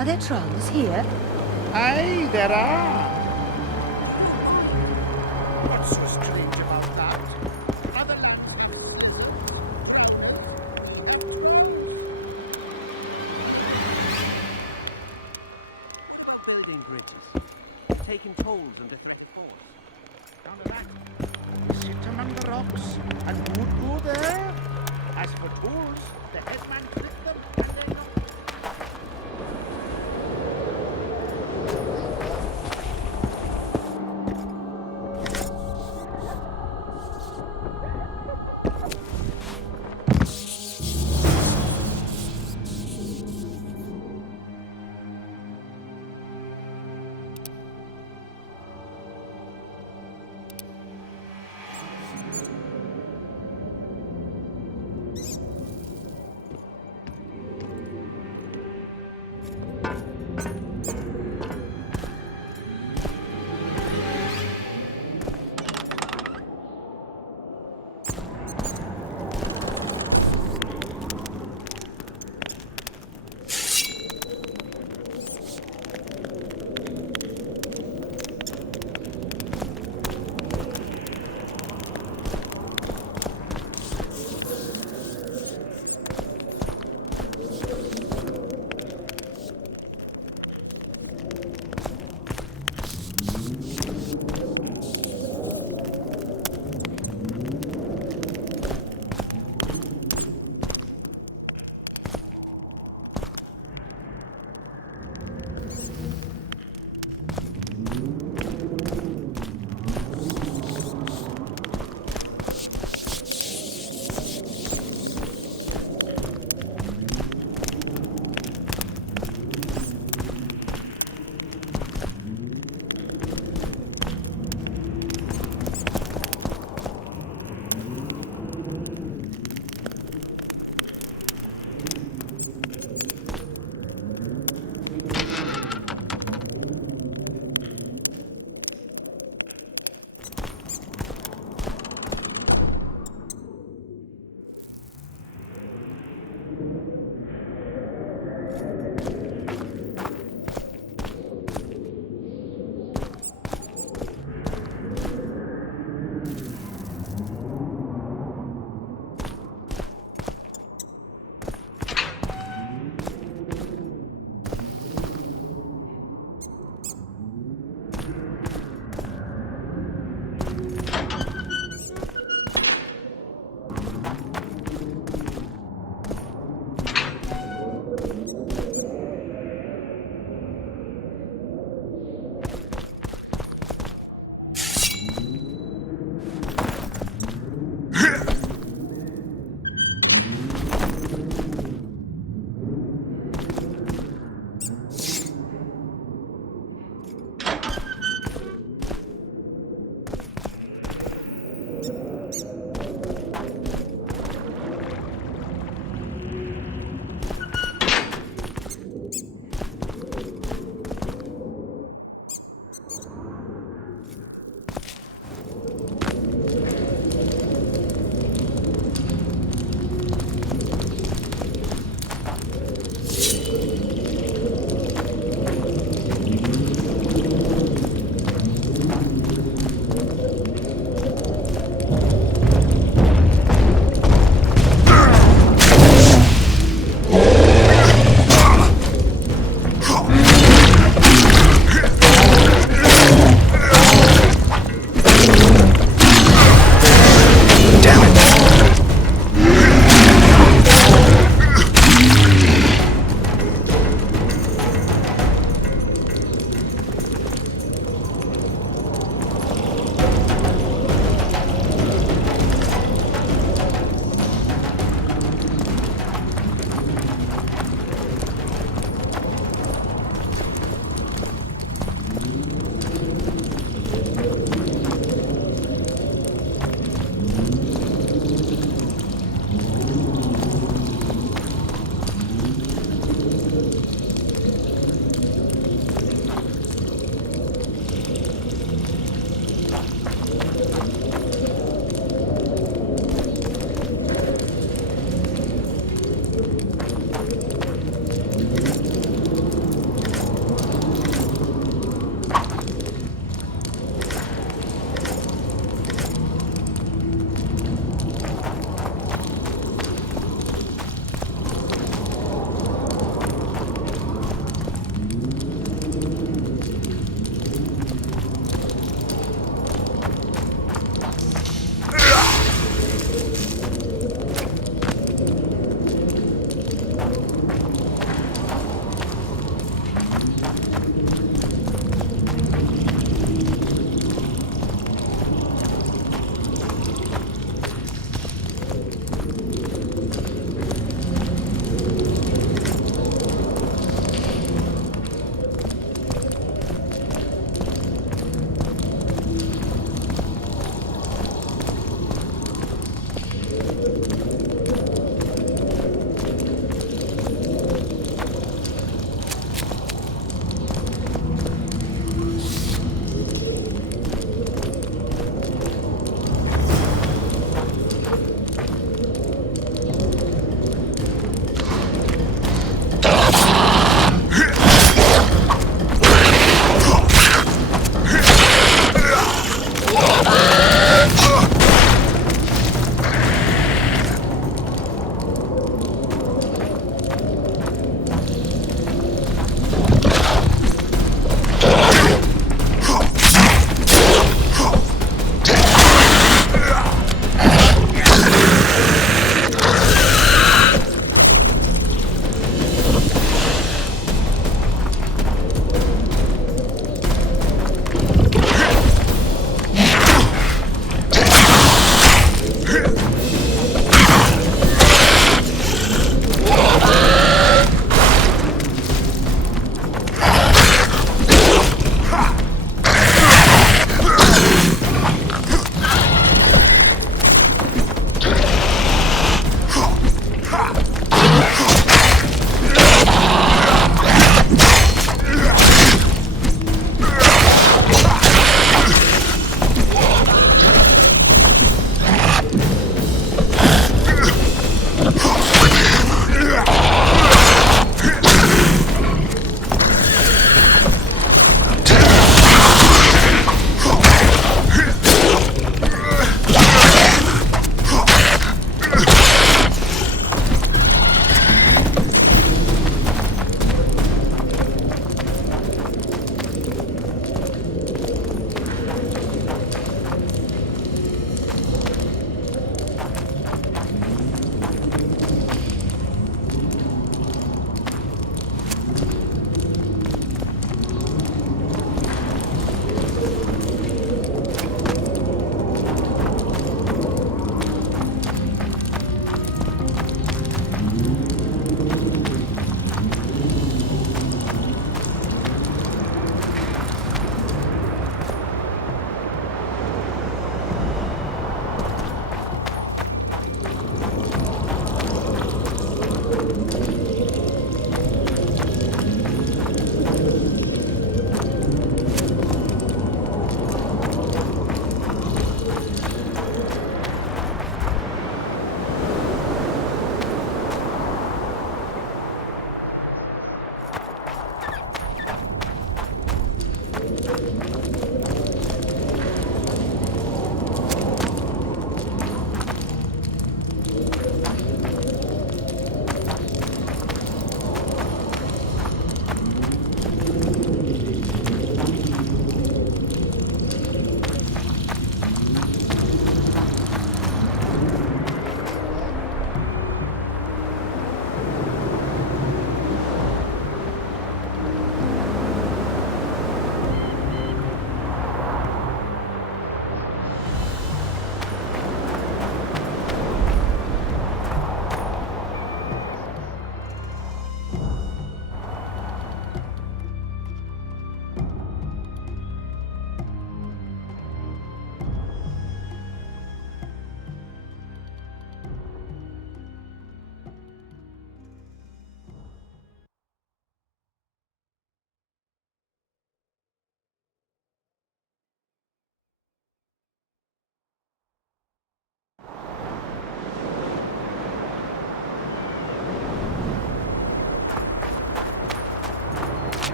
Are there trolls here? Aye, there are. What's so strange about that? Other land... Building bridges, taking tolls under threat force. Down the back. Sit among the rocks, and who'd go there? As for tools, the headman clipped them, and they know.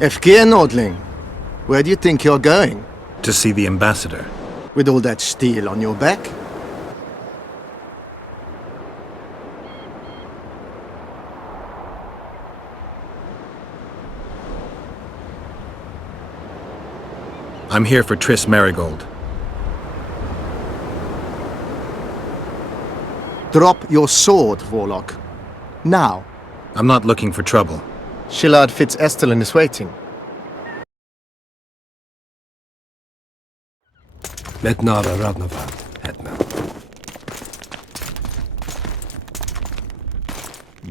FK Nordling, where do you think you're going? To see the ambassador. With all that steel on your back? I'm here for Triss Merigold. Drop your sword, Warlock. Now. I'm not looking for trouble. Shillard Fitz-Estelin is waiting. Metnara Radnavad, Hetman.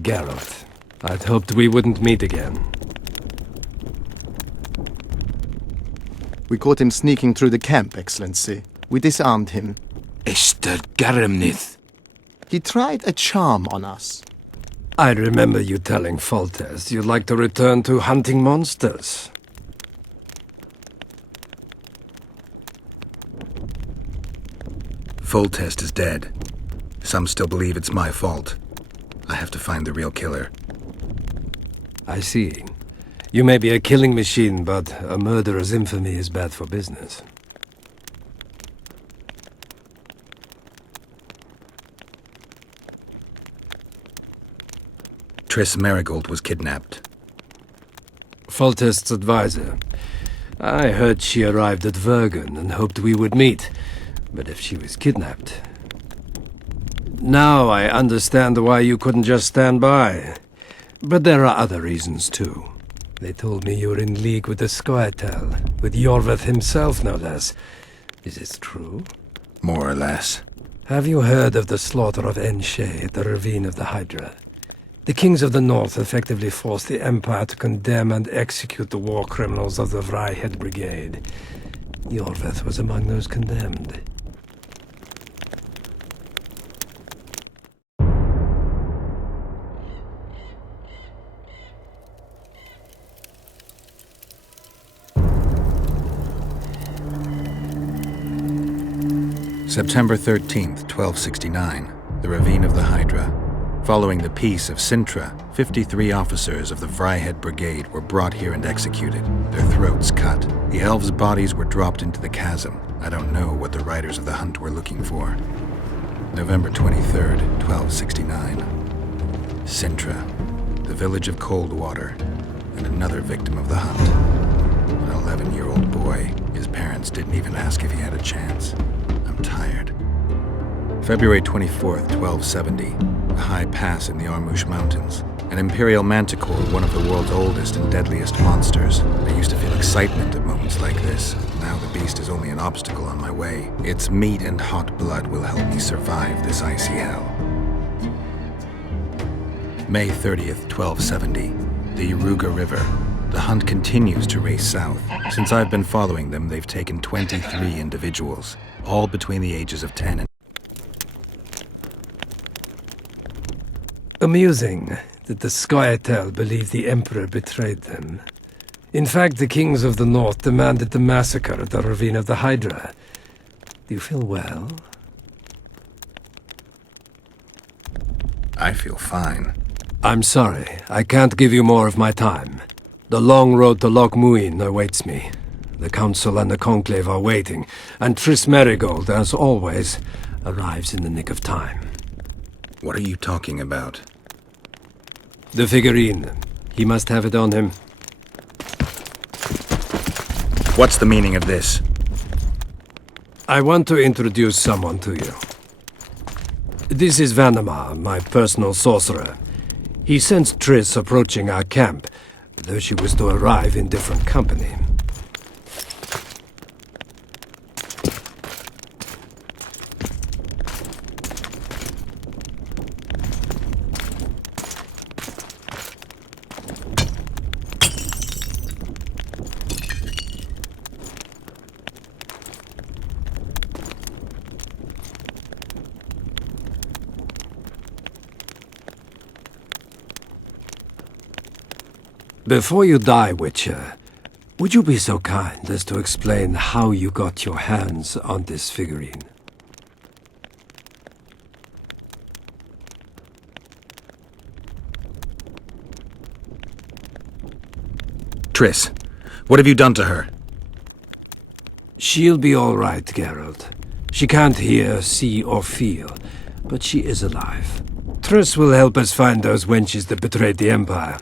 Geralt, I'd hoped we wouldn't meet again. We caught him sneaking through the camp, Excellency. We disarmed him. Ester Garamnith. He tried a charm on us. I remember you telling Foltest you'd like to return to hunting monsters. Foltest is dead. Some still believe it's my fault. I have to find the real killer. I see. You may be a killing machine, but a murderer's infamy is bad for business. Triss Merigold was kidnapped. Foltest's advisor. I heard she arrived at Vergen and hoped we would meet, but if she was kidnapped... Now I understand why you couldn't just stand by. But there are other reasons too. They told me you were in league with the Scoia'tael, with Iorveth himself no less. Is this true? More or less. Have you heard of the slaughter of Enshe at the Ravine of the Hydra? The kings of the north effectively forced the Empire to condemn and execute the war criminals of the Vryhed Brigade. Iorveth was among those condemned. September 13th, 1269, the Ravine of the Hydra. Following the Peace of Sintra, 53 officers of the Vryhed Brigade were brought here and executed, their throats cut. The elves' bodies were dropped into the chasm. I don't know what the riders of the hunt were looking for. November 23rd, 1269. Sintra, the village of Coldwater, and another victim of the hunt. An 11-year-old boy. His parents didn't even ask if he had a chance. I'm tired. February 24th, 1270. A high pass in the Armouche Mountains. An imperial manticore, one of the world's oldest and deadliest monsters. I used to feel excitement at moments like this. Now the beast is only an obstacle on my way. Its meat and hot blood will help me survive this icy hell. May 30th, 1270. The Iruga River. The hunt continues to race south. Since I've been following them, they've taken 23 individuals, all between the ages of 10 and... Amusing that the Scoia'tael believed the Emperor betrayed them. In fact, the kings of the north demanded the massacre at the Ravine of the Hydra. Do you feel well? I feel fine. I'm sorry, I can't give you more of my time. The long road to Loch Muin awaits me. The Council and the Conclave are waiting, and Triss Merigold, as always, arrives in the nick of time. What are you talking about? The figurine. He must have it on him. What's the meaning of this? I want to introduce someone to you. This is Vanamar, my personal sorcerer. He sensed Triss approaching our camp, though she was to arrive in different company. Before you die, Witcher, would you be so kind as to explain how you got your hands on this figurine? Triss, What have you done to her? She'll be all right, Geralt. She can't hear, see, or feel, but she is alive. Triss will help us find those wenches that betrayed the Empire.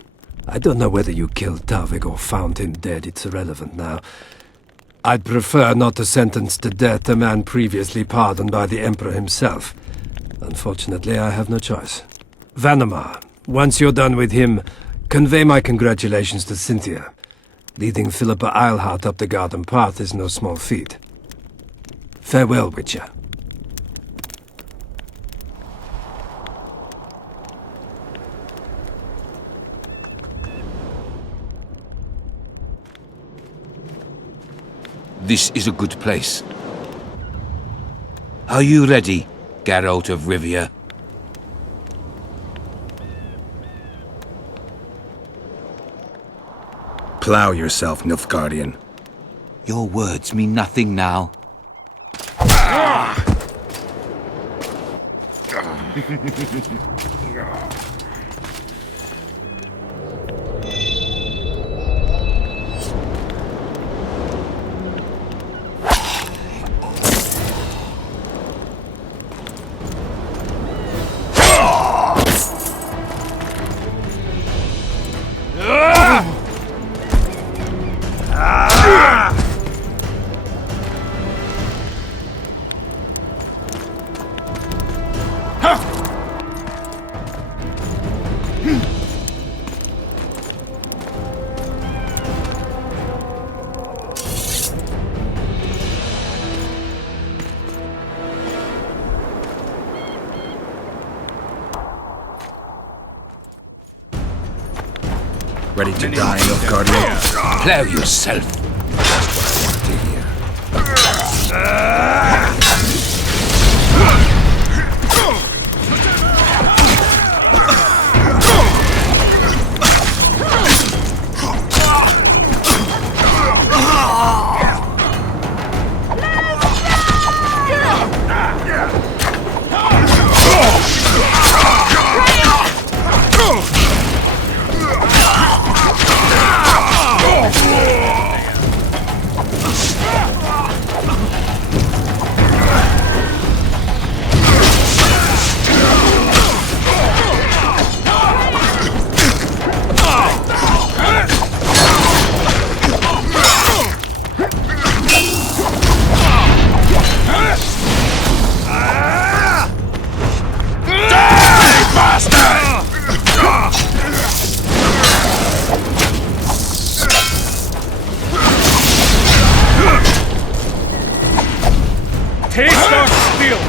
I don't know whether you killed Tavik or found him dead. It's irrelevant now. I'd prefer not to sentence to death a man previously pardoned by the Emperor himself. Unfortunately, I have no choice. Vanamar, once you're done with him, convey my congratulations to Cynthia. Leading Philippa Eilhart up the garden path is no small feat. Farewell, Witcher. This is a good place. Are you ready, Geralt of Rivia? Plow yourself, Nilfgaardian. Your words mean nothing now. Ready to die, Nilfgaardian? Plow yourself. That's what I want to hear. Taste our steel!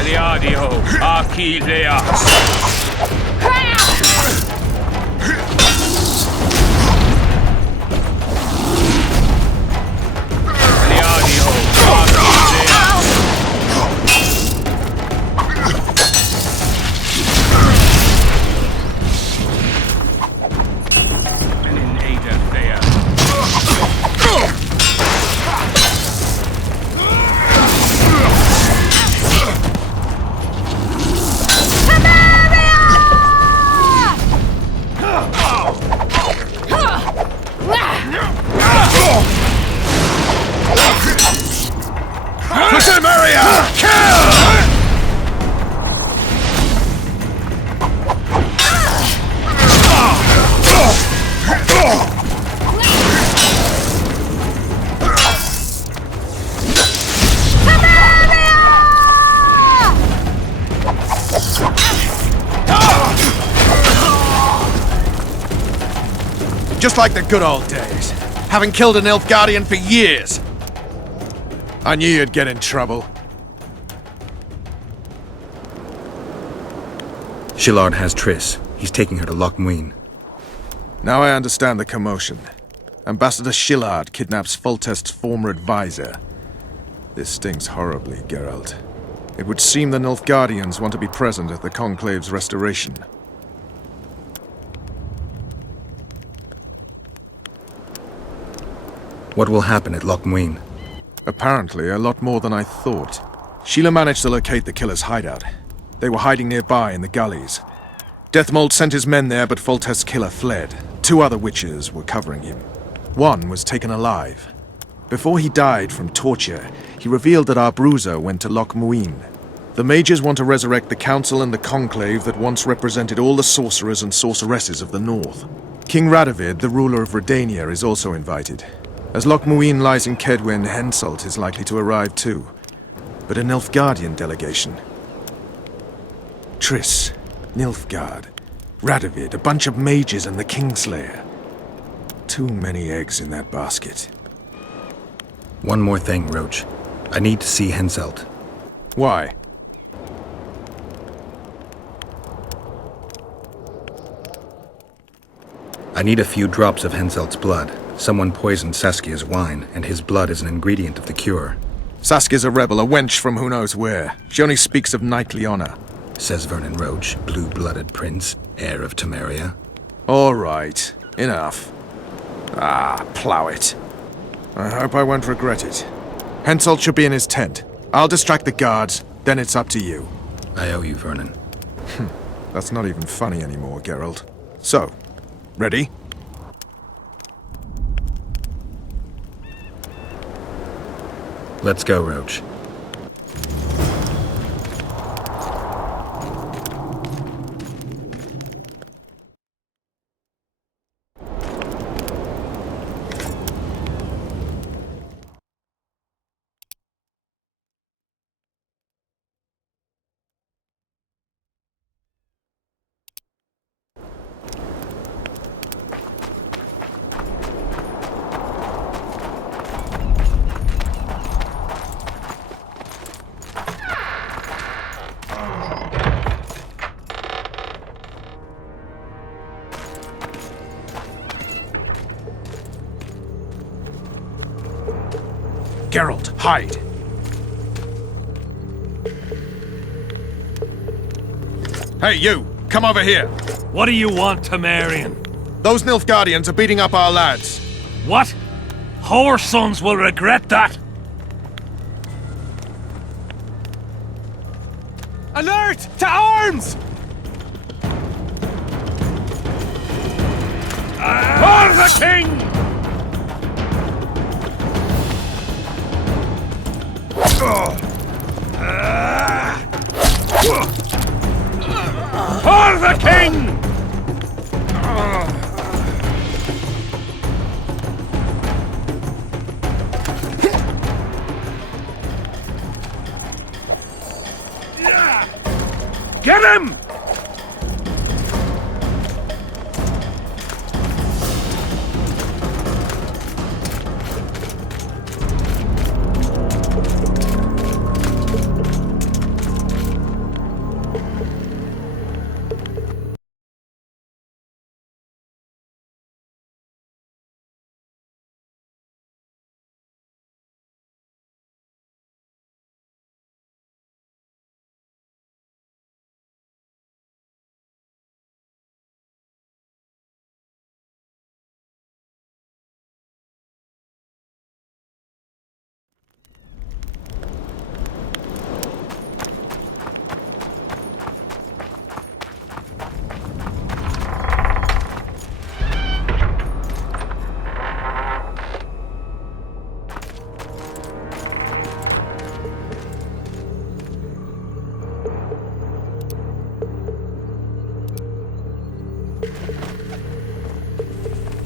Eliadio, Archileas. Just like the good old days. Having killed an Nilfgaardian for years. I knew you'd get in trouble. Shillard has Triss. He's taking her to Loch Muin. Now I understand the commotion. Ambassador Shillard kidnaps Foltest's former advisor. This stings horribly, Geralt. It would seem the Nilfgaardians want to be present at the Conclave's restoration. What will happen at Loch Muin? Apparently, a lot more than I thought. Sheila managed to locate the killer's hideout. They were hiding nearby in the gullies. Deathmold sent his men there, but Foltest's killer fled. 2 other witches were covering him. One was taken alive. Before he died from torture, he revealed that our bruiser went to Loch Muin. The mages want to resurrect the council and the conclave that once represented all the sorcerers and sorceresses of the north. King Radovid, the ruler of Redania, is also invited. As Loch Muin lies in Kedwin, Henselt is likely to arrive too. But a Nilfgaardian delegation. Triss, Nilfgaard, Radovid, a bunch of mages and the Kingslayer. Too many eggs in that basket. One more thing, Roach. I need to see Henselt. Why? I need a few drops of Henselt's blood. Someone poisoned Saskia's wine, and his blood is an ingredient of the cure. Saskia's a rebel, a wench from who knows where. She only speaks of knightly honor. Says Vernon Roach, blue-blooded prince, heir of Temeria. All right, enough. Ah, plow it. I hope I won't regret it. Henselt should be in his tent. I'll distract the guards, then it's up to you. I owe you, Vernon. That's not even funny anymore, Geralt. So, ready? Let's go, Roach. Geralt, hide! Hey, you! Come over here! What do you want, Temerian? Those Nilfgaardians are beating up our lads. What? Whoresons will regret that! Alert! To arms! For the king! For the king! Get him!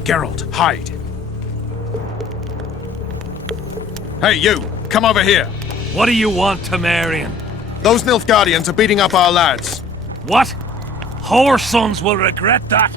Geralt, hide! Hey, you! Come over here! What do you want, Temerian? Those Nilfgaardians are beating up our lads. What? Whoresons will regret that!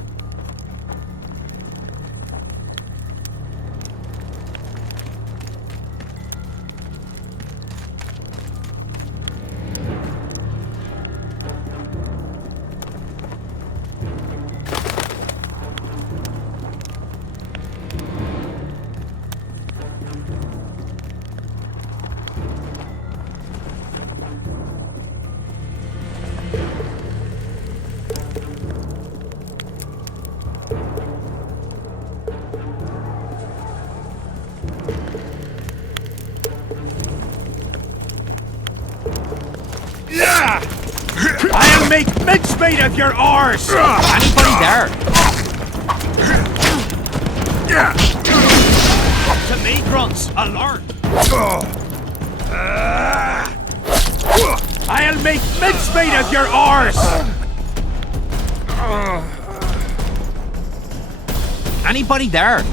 I'll make mincemeat of your arse! Anybody there? To me, grunts, alert! I'll make mincemeat of your arse! Anybody there?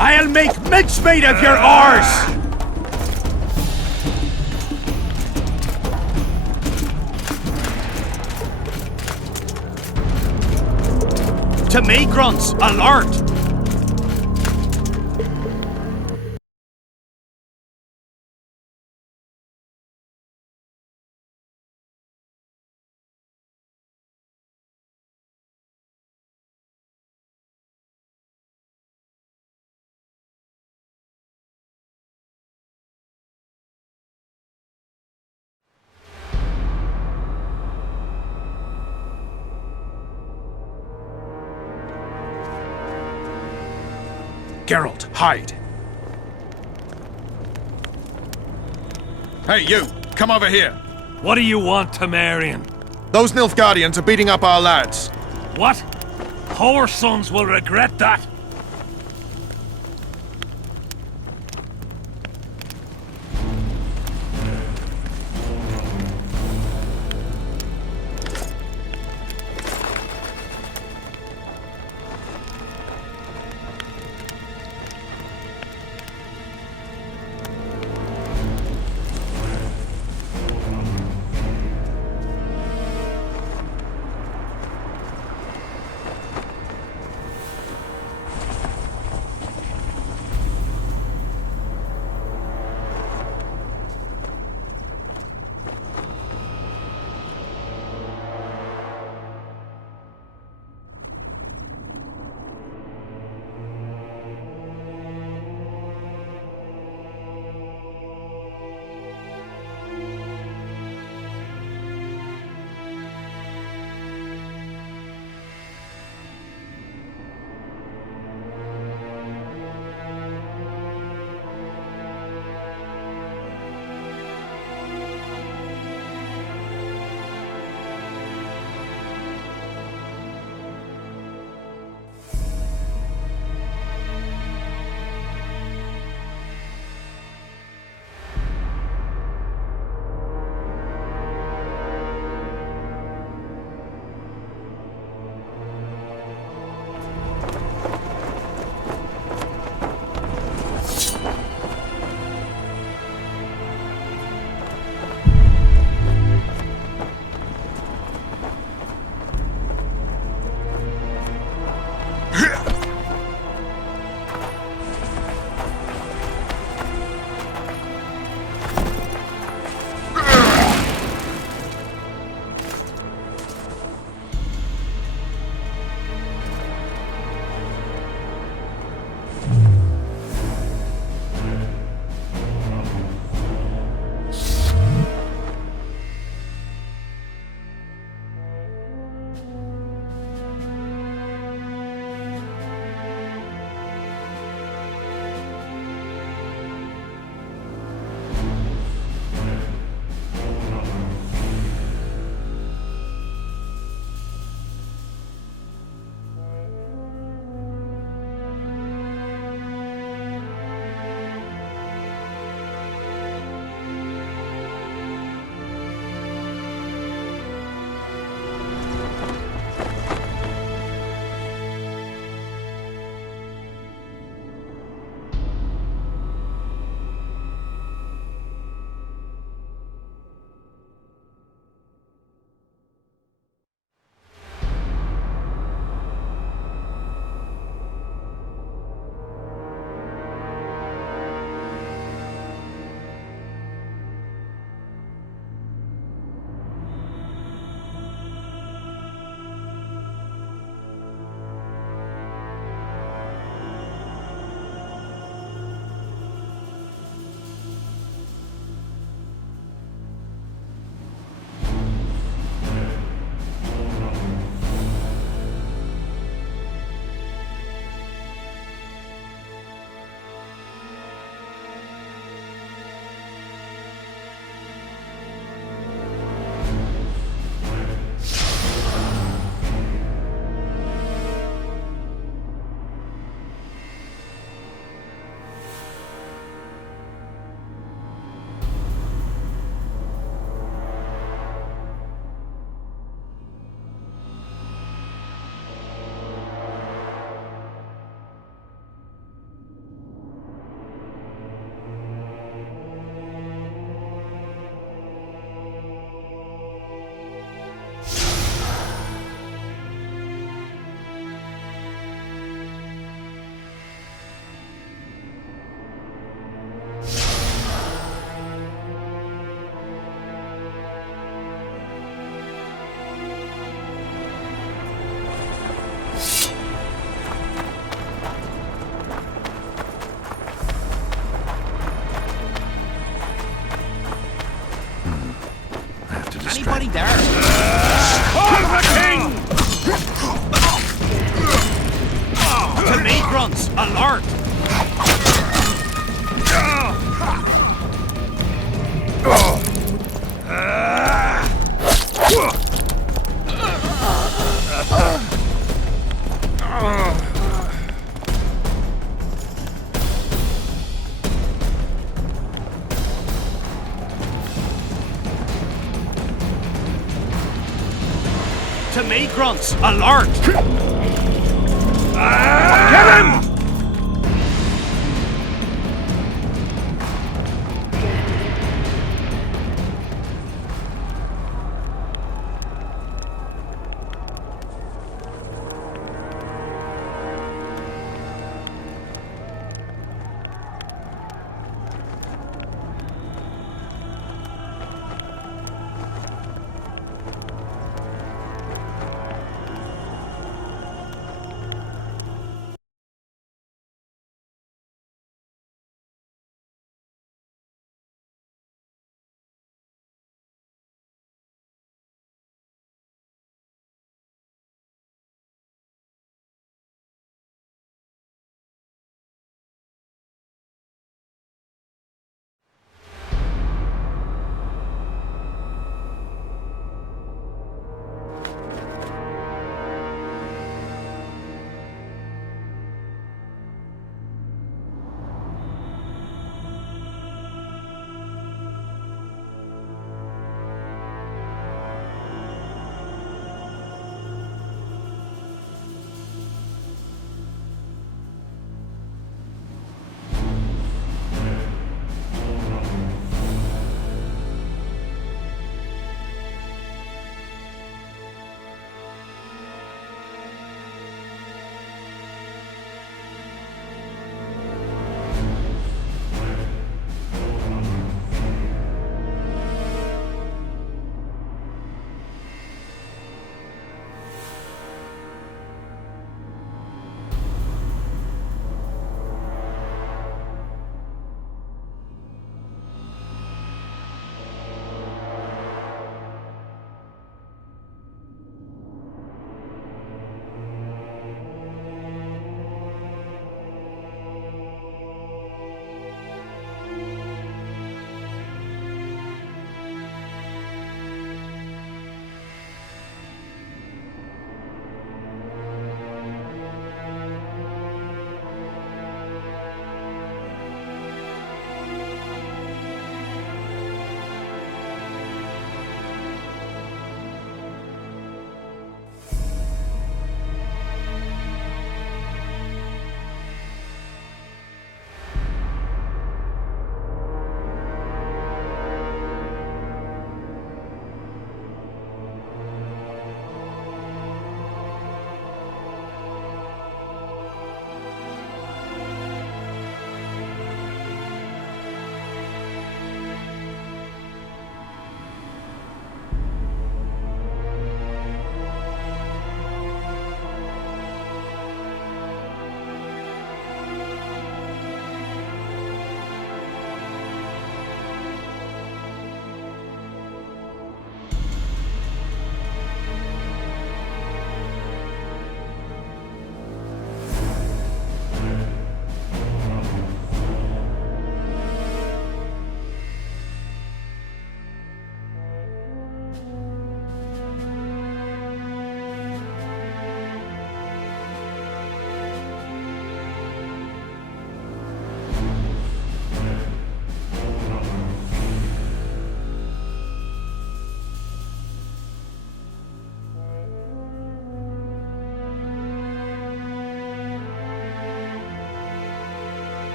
I'll make mincemeat of your arse! To me, grunts, alert! Geralt, hide! Hey, you! Come over here! What do you want, Temerian? Those Nilfgaardians are beating up our lads. What? Whoresons will regret that. anybody there? For the king! To me, grunts, alert! To me, grunts, alert! Get him!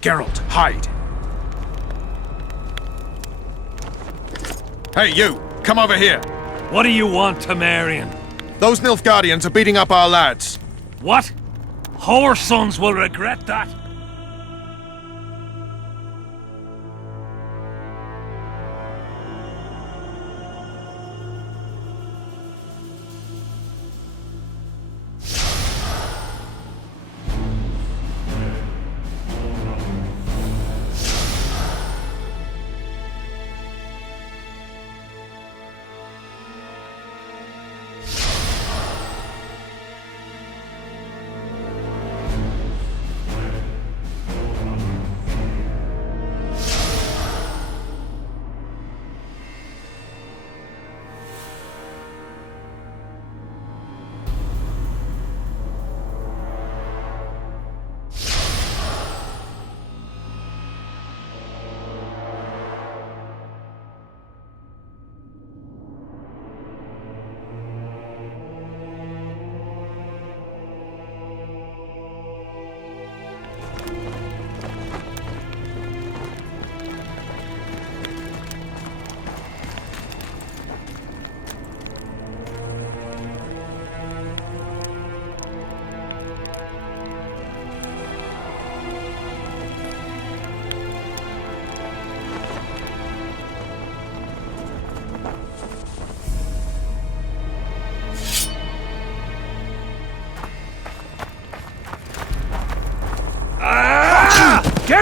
Geralt, hide! Hey, you! Come over here! What do you want, Temerian? Those Nilfgaardians are beating up our lads. What? Our sons will regret that.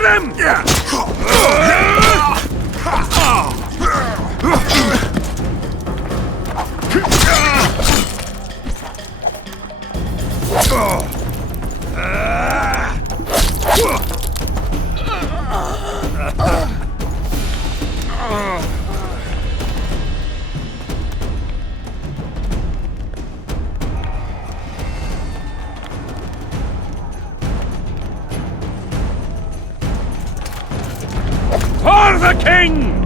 him! For the king!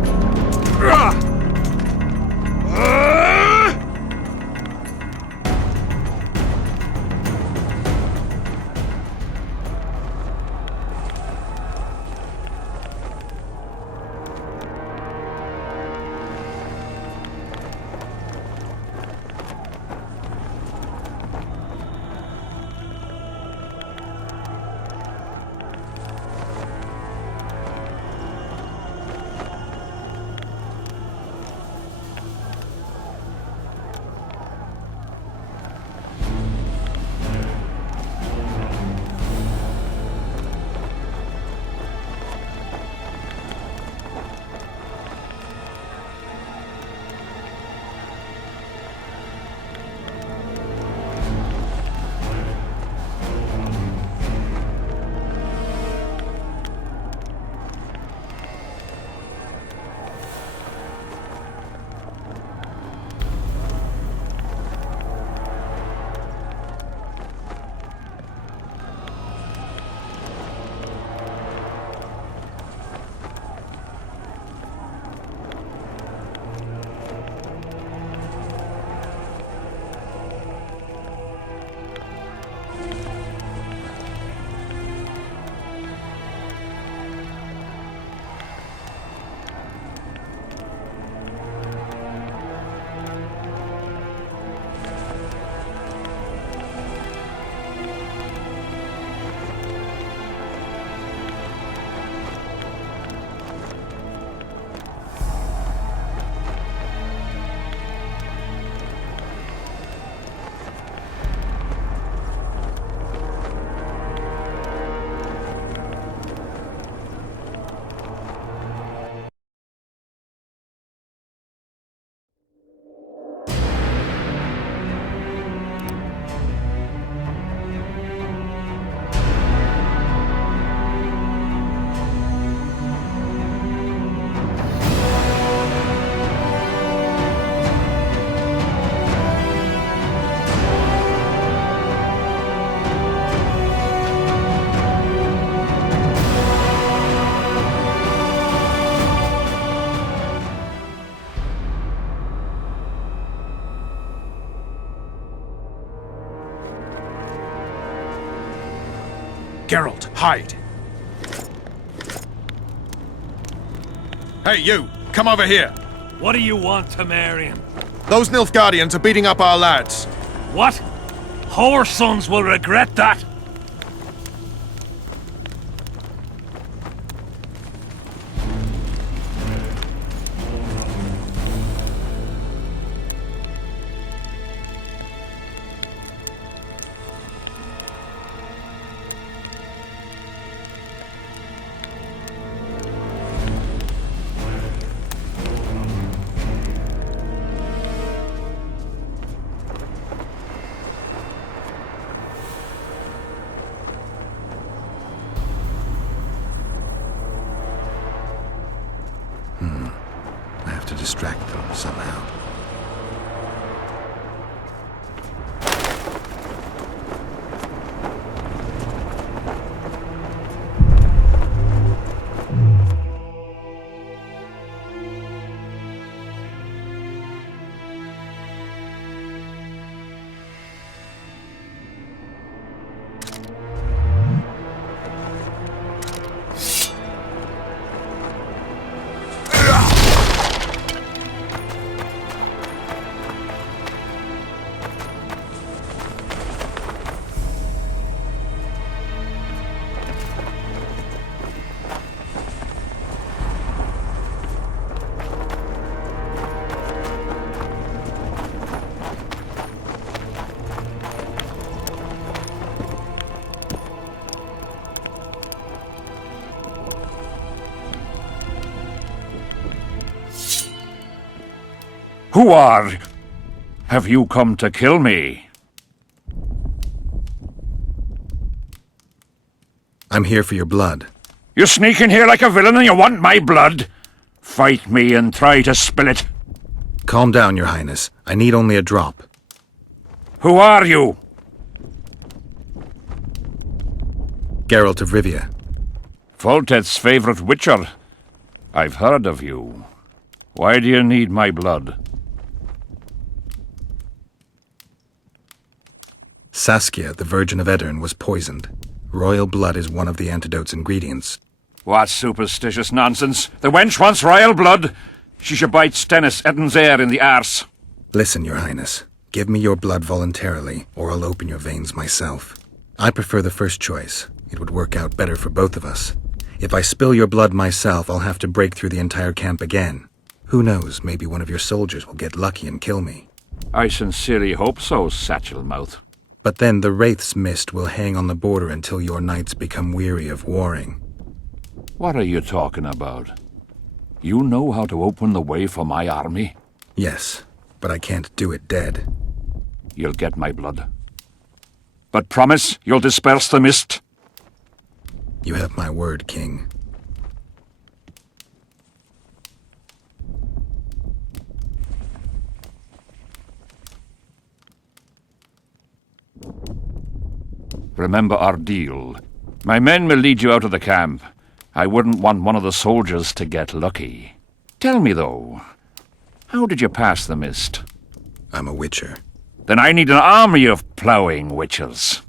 Geralt, hide! Hey, you! Come over here! What do you want, Temerian? Those Nilfgaardians are beating up our lads. What? Our sons will regret that! I have to distract them somehow. Who are? Have you come to kill me? I'm here for your blood. You sneak in here like a villain and you want my blood? Fight me and try to spill it. Calm down, Your Highness. I need only a drop. Who are you? Geralt of Rivia. Foltest's favorite witcher. I've heard of you. Why do you need my blood? Saskia, the Virgin of Aedirn, was poisoned. Royal blood is one of the antidote's ingredients. What superstitious nonsense! The wench wants royal blood! She should bite Stennis Eddon's in the arse. Listen, Your Highness. Give me your blood voluntarily, or I'll open your veins myself. I prefer the first choice. It would work out better for both of us. If I spill your blood myself, I'll have to break through the entire camp again. Who knows, maybe one of your soldiers will get lucky and kill me. I sincerely hope so, Satchel-mouth. But then the Wraith's mist will hang on the border until your knights become weary of warring. What are you talking about? You know how to open the way for my army? Yes, but I can't do it dead. You'll get my blood. But promise you'll disperse the mist. You have my word, King. Remember our deal. My men will lead you out of the camp. I wouldn't want one of the soldiers to get lucky. Tell me, though, how did you pass the mist? I'm a witcher. Then I need an army of ploughing witchers.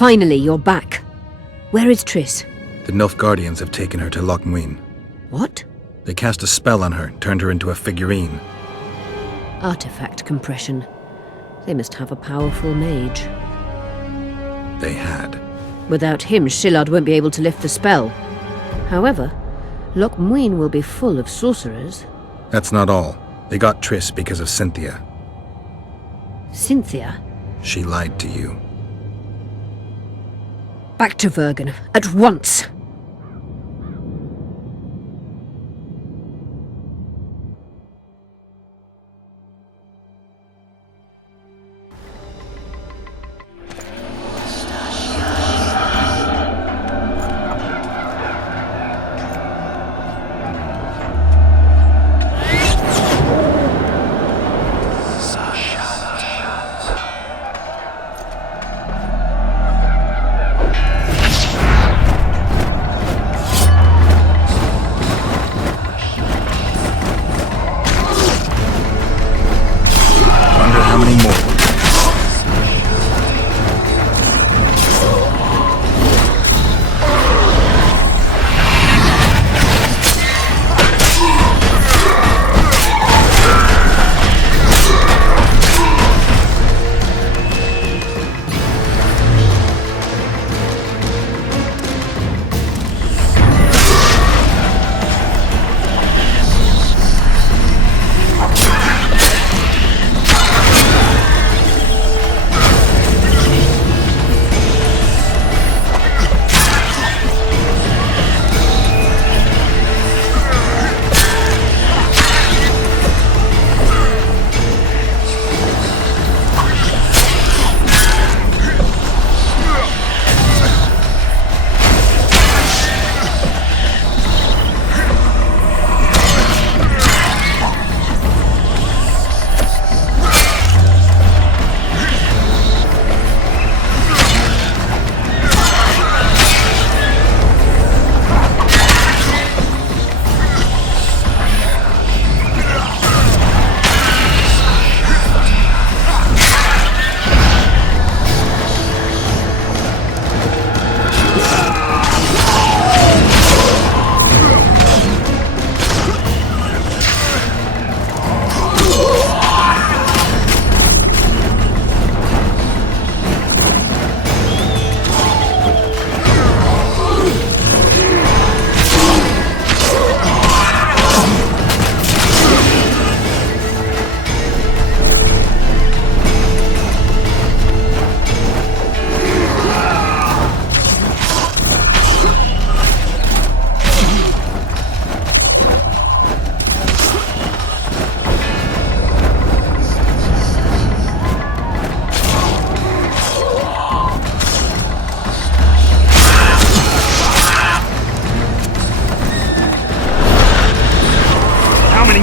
Finally, you're back. Where is Triss? The Nilfgaardians have taken her to Loch Muin. What? They cast a spell on her, turned her into a figurine. Artifact compression. They must have a powerful mage. They had. Without him, Shillard won't be able to lift the spell. However, Loch Muin will be full of sorcerers. That's not all. They got Triss because of Cynthia. Cynthia? She lied to you. Back to Vergen, at once!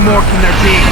more can there be?